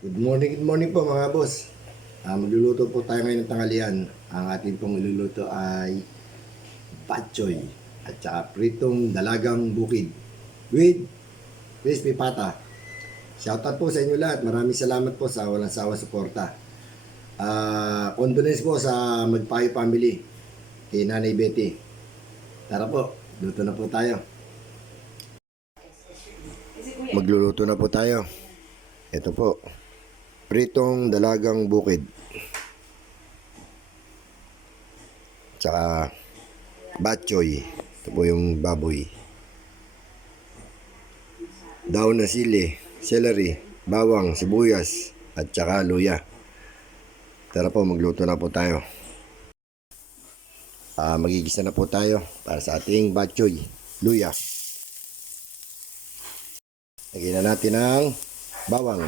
Good morning po mga boss. Magluluto po tayo ngayon ng tanghalian. Ang ating pong iluluto ay patchoy at saka pritong dalagang bukid with crispy pata. Shoutout po sa inyo lahat. Maraming salamat po sa walang sawa suporta. Condolence po sa Magpayo family kay Nanay Betty. Tara po, luto na po tayo. Magluluto na po tayo. Ito po, pritong dalagang bukid. Tsaka batchoy. Ito po yung baboy. Daon na sili, celery, bawang, sibuyas, at tsaka luya. Tara po, magluto na po tayo. Magigisa na po tayo para sa ating batchoy. Luya. Lagyan na natin ang bawang.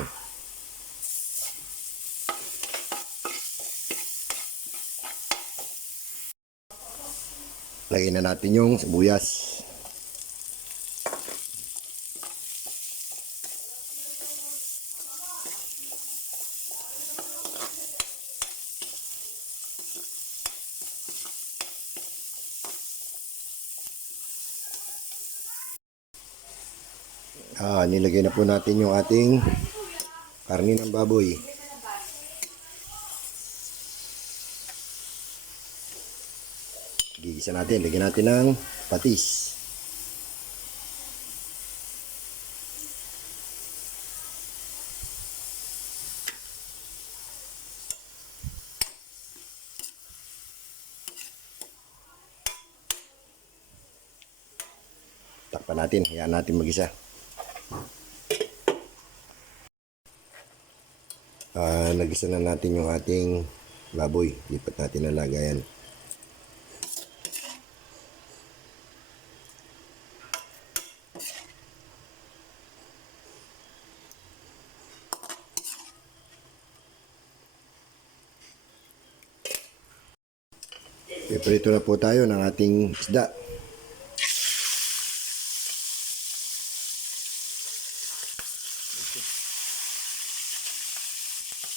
Lagyan na natin yung sibuyas. Nilagay na po natin yung ating karne ng baboy. Gigisa natin. Lagyan natin ng patis. Takpan natin. Hayaan natin magisa. Nagisa na natin yung ating baboy. Lipat natin ang lagayan. Piprito na po tayo ng ating isda.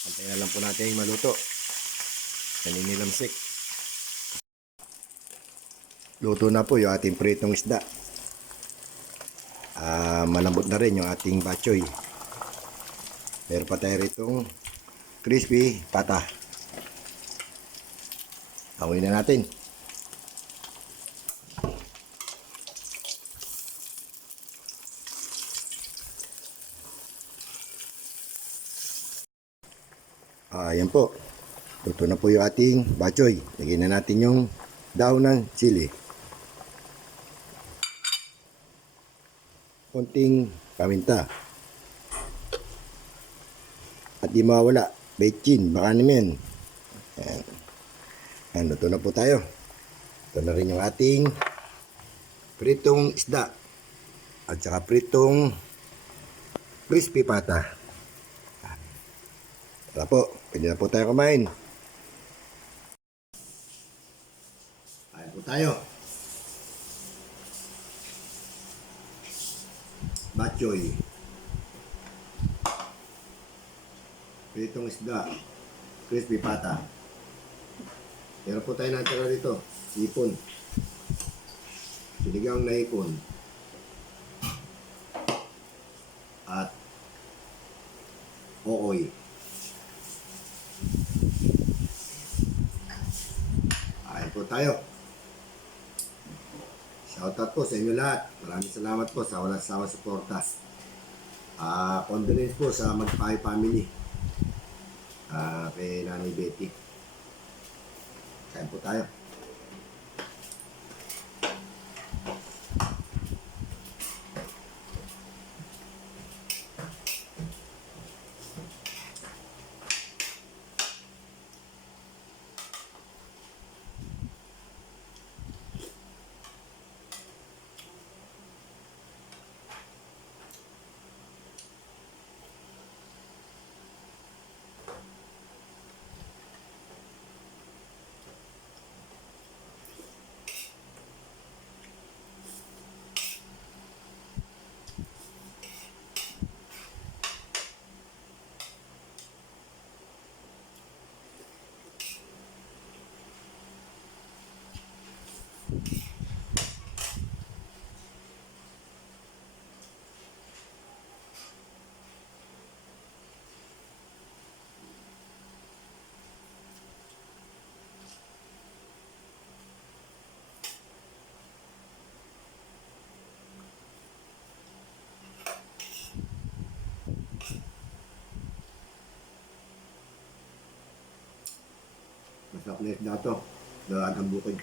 Antayin na lang po natin maluto. Naninilamsik. Luto na po yung ating pritong isda. Malambot na rin yung ating batchoy. Meron pa tayo ritong crispy pata. Amoy na natin. Ayan po. Luto na po yung ating batchoy. Lagyan na natin yung daon ng sili. Konting paminta. At di mawala, bechin, baka naman. Ayan. Ayan, luto na po tayo. Ito na rin yung ating pritong isda. At saka pritong crispy pata. Tara po, pwede na po tayo kumain. Kain po tayo. Batchoy. Pritong isda. Crispy pata. Meron po tayo natira dito. Ipon. Sinigang na ipon. At okoy. Kain po tayo. Shoutout po sa inyo lahat. Maraming salamat po sa walang sawa suporta. Condolence po sa Magpayo family. Kay Nanay Betty. Kain po tayo. Masarap na isda to. Dalagang bukid.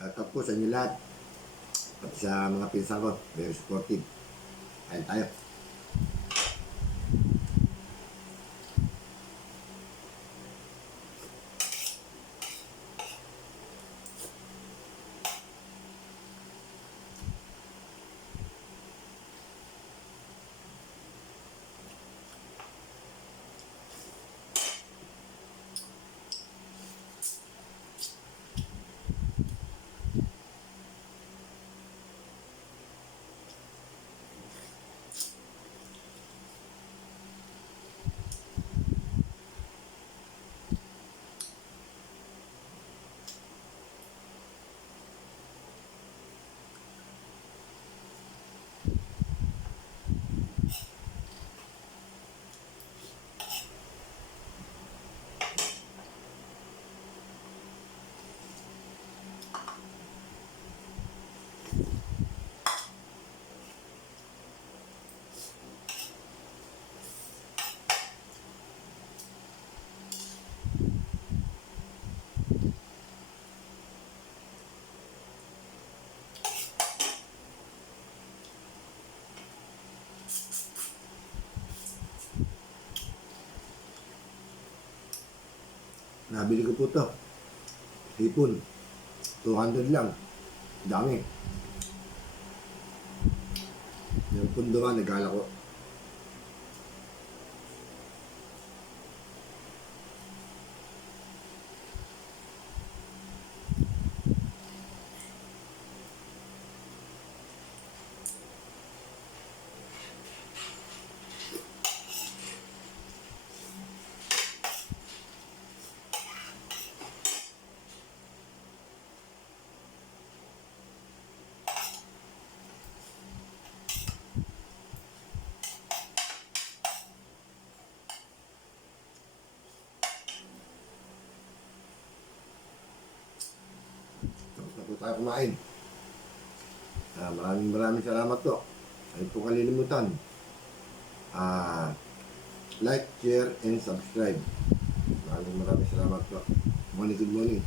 Shoutout po sa inyo lahat. At sa mga pinsan ko, very supportive. Kain tayo. Nabili ko po to. Hipon. 200 lang. Dami. Yung pundo nga, nagala ko. Tapos na po tayo kumain. Maraming salamat po. Ay po kalilimutan. Like, share, and subscribe. Maraming salamat po. Morning, good morning.